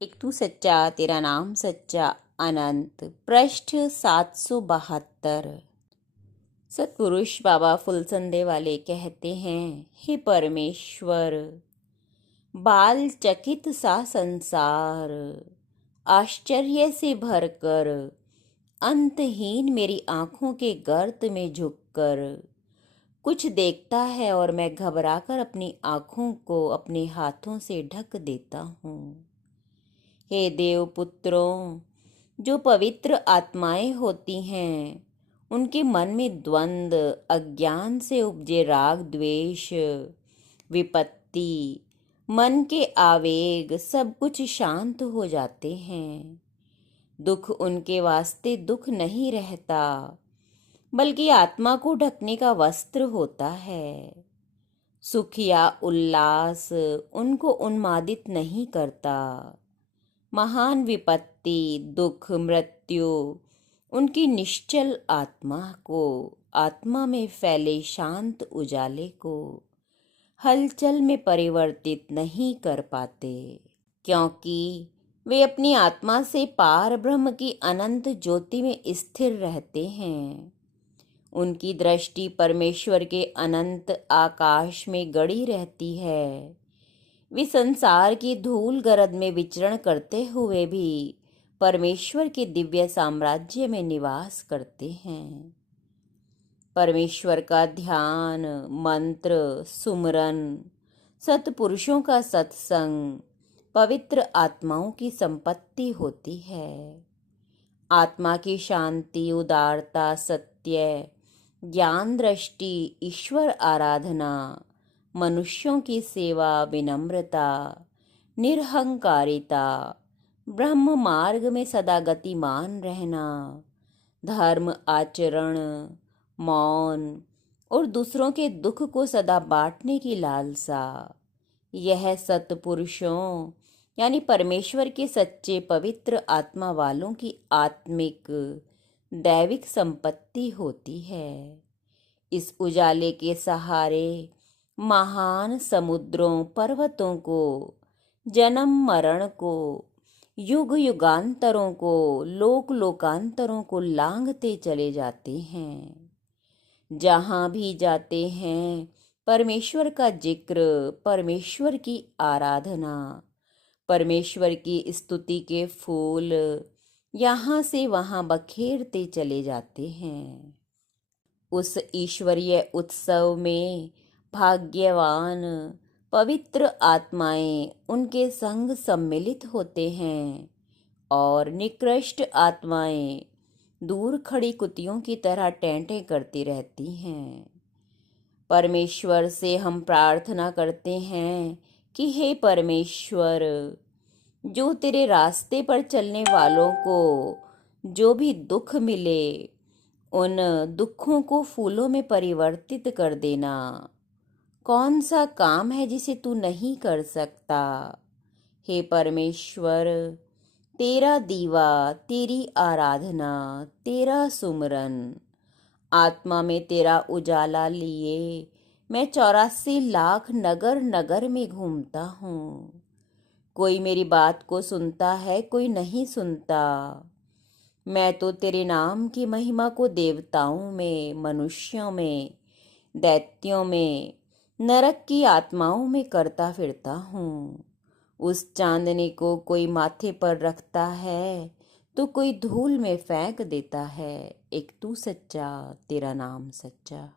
एक तू सच्चा तेरा नाम सच्चा अनंत। पृष्ठ 772। सतपुरुष बाबा फुलसंदे वाले कहते हैं, हे परमेश्वर, बाल चकित सा संसार आश्चर्य से भरकर, अंतहीन मेरी आंखों के गर्त में झुककर कुछ देखता है और मैं घबराकर अपनी आंखों को अपने हाथों से ढक देता हूँ। हे देव पुत्रों, जो पवित्र आत्माएं होती हैं, उनके मन में द्वंद, अज्ञान से उपजे राग द्वेष, विपत्ति, मन के आवेग सब कुछ शांत हो जाते हैं। दुख उनके वास्ते दुख नहीं रहता, बल्कि आत्मा को ढकने का वस्त्र होता है। सुख या उल्लास उनको उन्मादित नहीं करता। महान विपत्ति, दुख, मृत्यु उनकी निश्चल आत्मा को, आत्मा में फैले शांत उजाले को हलचल में परिवर्तित नहीं कर पाते, क्योंकि वे अपनी आत्मा से पार ब्रह्म की अनंत ज्योति में स्थिर रहते हैं। उनकी दृष्टि परमेश्वर के अनंत आकाश में गड़ी रहती है। वे संसार की धूल गरद में विचरण करते हुए भी परमेश्वर के दिव्य साम्राज्य में निवास करते हैं। परमेश्वर का ध्यान, मंत्र, सुमरन, सत्पुरुषों का सत्संग पवित्र आत्माओं की संपत्ति होती है। आत्मा की शांति, उदारता, सत्य, ज्ञान दृष्टि, ईश्वर आराधना, मनुष्यों की सेवा, विनम्रता, निरहंकारिता, ब्रह्म मार्ग में सदा गतिमान रहना, धर्म आचरण, मौन और दूसरों के दुख को सदा बांटने की लालसा, यह सत्पुरुषों यानी परमेश्वर के सच्चे पवित्र आत्मा वालों की आत्मिक दैविक संपत्ति होती है। इस उजाले के सहारे महान समुद्रों, पर्वतों को, जन्म मरण को, युग युगांतरों को, लोक लोकांतरों को लांघते चले जाते हैं। जहाँ भी जाते हैं परमेश्वर का जिक्र, परमेश्वर की आराधना, परमेश्वर की स्तुति के फूल यहाँ से वहाँ बखेरते चले जाते हैं। उस ईश्वरीय उत्सव में भाग्यवान पवित्र आत्माएं उनके संग सम्मिलित होते हैं और निकृष्ट आत्माएं दूर खड़ी कुतियों की तरह टेंटे करती रहती हैं। परमेश्वर से हम प्रार्थना करते हैं कि हे परमेश्वर, जो तेरे रास्ते पर चलने वालों को जो भी दुख मिले, उन दुखों को फूलों में परिवर्तित कर देना। कौन सा काम है जिसे तू नहीं कर सकता? हे परमेश्वर, तेरा दीवा, तेरी आराधना, तेरा सुमरन, आत्मा में तेरा उजाला लिए मैं 84 लाख नगर नगर में घूमता हूँ। कोई मेरी बात को सुनता है, कोई नहीं सुनता। मैं तो तेरे नाम की महिमा को देवताओं में, मनुष्यों में, दैत्यों में, नरक की आत्माओं में करता फिरता हूँ। उस चांदनी को कोई माथे पर रखता है तो कोई धूल में फेंक देता है। एक तू सच्चा तेरा नाम सच्चा।